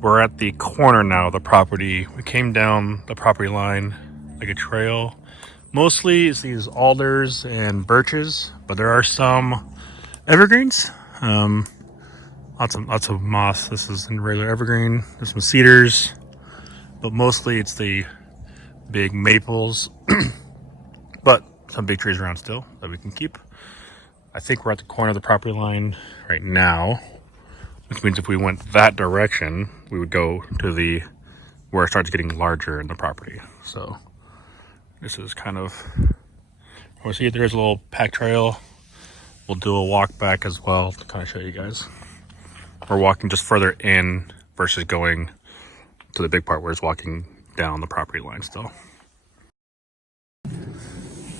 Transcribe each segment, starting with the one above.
We're at the corner now of the property. We came down the property line like a trail. Mostly it's these alders and birches, but there are some evergreens. Lots of moss. This is in regular evergreen. There's some cedars, but mostly it's the big maples. But some big trees around still that we can keep. I think we're at the corner of the property line right now, which means if we went that direction, we would go to the where it starts getting larger in the property. So this is kind of, we'll see if there's a little pack trail. We'll do a walk back as well to kind of show you guys. We're walking just further in versus going to the big part where it's walking down the property line still.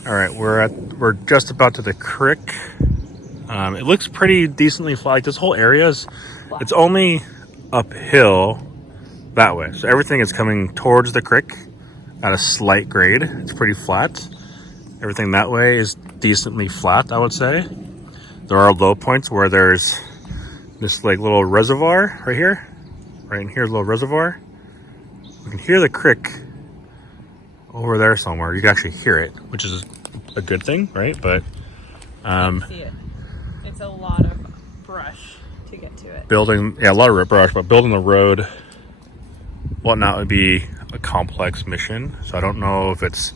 All right, we're just about to the creek. It looks pretty decently flat. Like this whole area it's only uphill that way. So everything is coming towards the creek at a slight grade. It's pretty flat. Everything that way is decently flat, I would say. There are low points where there's this like little reservoir right here. Right in here, a little reservoir. You can hear the creek over there somewhere. You can actually hear it, which is a good thing, right? But see it. It's a lot of brush to get to it. A lot of brush, but building the road, whatnot, would be a complex mission. So I don't know if it's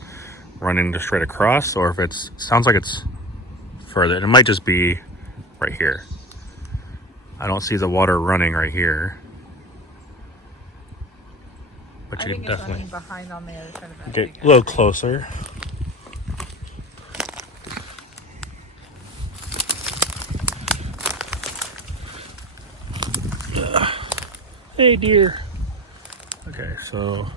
running just straight across or if sounds like it's further. It might just be right here. I don't see the water running right here. But I you think definitely it's running behind on the other side of that. get a little closer. Hey dear. Okay, so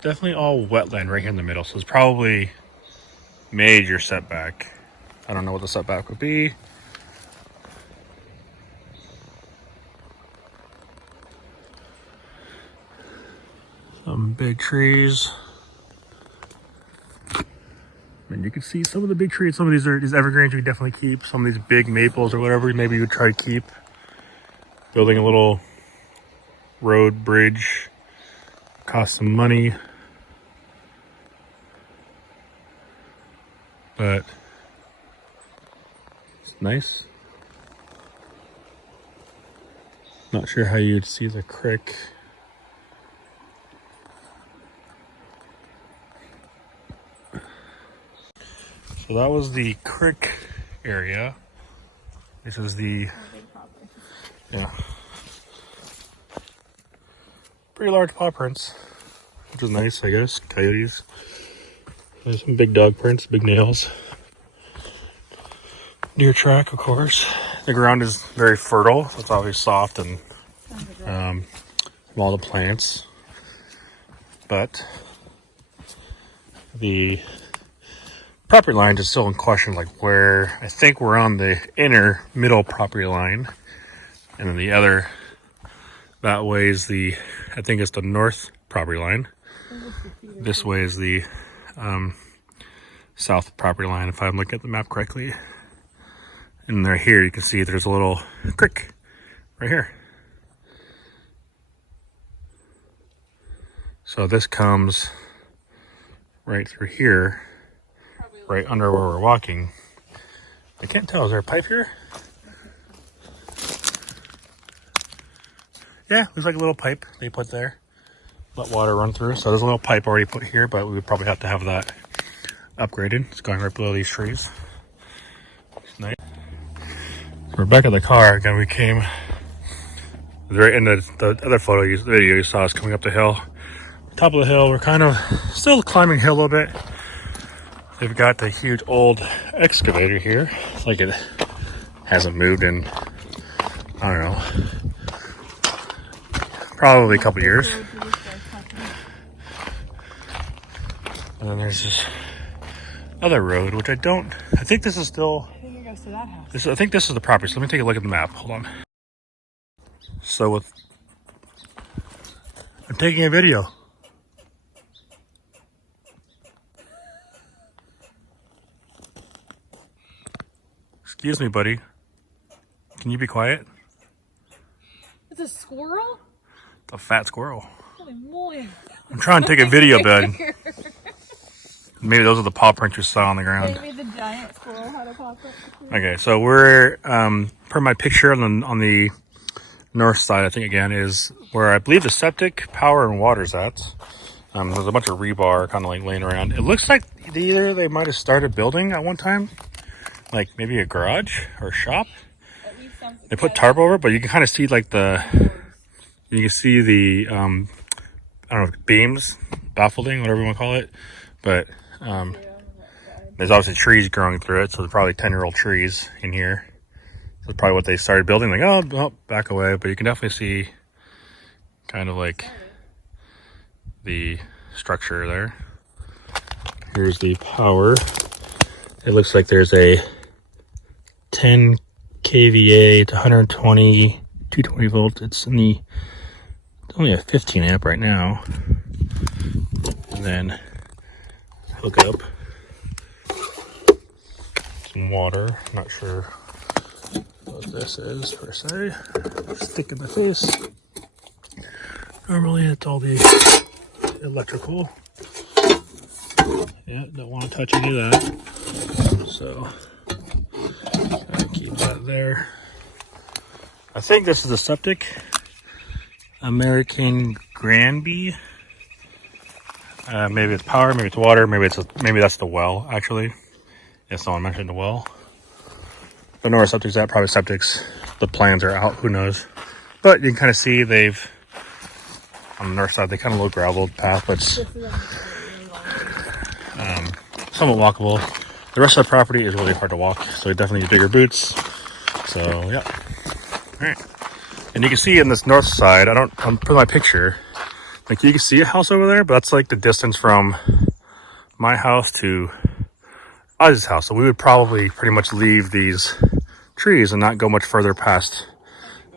definitely all wetland right here in the middle. So it's probably major setback. I don't know what the setback would be. Some big trees. And you can see some of the big trees. Some of these evergreens we definitely keep. Some of these big maples or whatever maybe you would try to keep. Building a little road bridge cost some money, but it's nice. Not sure how you'd see the creek. So that was the creek area. This is the, yeah, pretty large paw prints, which is nice, I guess. Coyotes. There's some big dog prints, big nails. Deer track, of course. The ground is very fertile, so it's always soft and from all the plants. But the property line is still in question, like where I think we're on the inner middle property line, and then the other that way is I think it's the north property line. This way is the south property line, if I'm looking at the map correctly. And right here you can see there's a little creek right here. So this comes right through here, right under where we're walking. I can't tell, is there a pipe here? Yeah, looks like a little pipe they put there. Let water run through. So there's a little pipe already put here, but we would probably have to have that upgraded. It's going right below these trees. It's nice. So we're back at the car again. We came right in the other video you saw us coming up the hill. Top of the hill, we're kind of still climbing hill a little bit. They've got the huge old excavator here. It's like it hasn't moved in, I don't know, probably a couple years. And then there's this other road, which I think this is still, I think it goes to that house. I think this is the property. So let me take a look at the map. Hold on. So I'm taking a video. Excuse me, buddy. Can you be quiet? It's a squirrel? It's a fat squirrel. Holy moly. I'm trying to take a video, bud. Maybe those are the paw prints you saw on the ground. Maybe the giant squirrel had a paw print. Okay, so we're per my picture on the north side, I think again is where I believe the septic, power, and water's at. There's a bunch of rebar kind of like laying around. It looks like either they might have started building at one time, like maybe a garage or a shop. They put tarp over it, but you can kind of see like you can see the I don't know, beams, baffling, whatever you want to call it. But there's obviously trees growing through it, so they're probably 10-year-old trees in here. So that's probably what they started building. Like, oh, back away. But you can definitely see kind of like the structure there. Here's the power. It looks like there's a 10 kVA to 120, 220 volts. It's only a 15 amp right now. And then hook up some water. I'm not sure what this is per se. Stick in my face. Normally it's all the electrical. Yeah, don't want to touch any of that. So gotta keep that there. I think this is the septic. American Granby. Maybe it's power, maybe it's water, maybe that's the well. Actually, yeah, someone mentioned the well. Don't know where septic's at. Probably septic's. The plans are out. Who knows? But you can kind of see they've on the north side. They kind of look graveled path, but it's somewhat walkable. The rest of the property is really hard to walk, so you definitely need bigger boots. So yeah. All right. And you can see in this north side. I'm putting my picture. Like you can see a house over there, but that's like the distance from my house to Oz's house. So we would probably pretty much leave these trees and not go much further past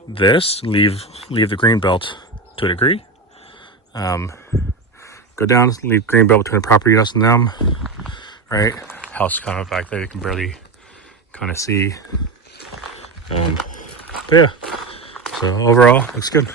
this. Leave the green belt to a degree. Go down, leave green belt between the property us and them. Right, house kind of back there. You can barely kind of see. But yeah, so overall looks good.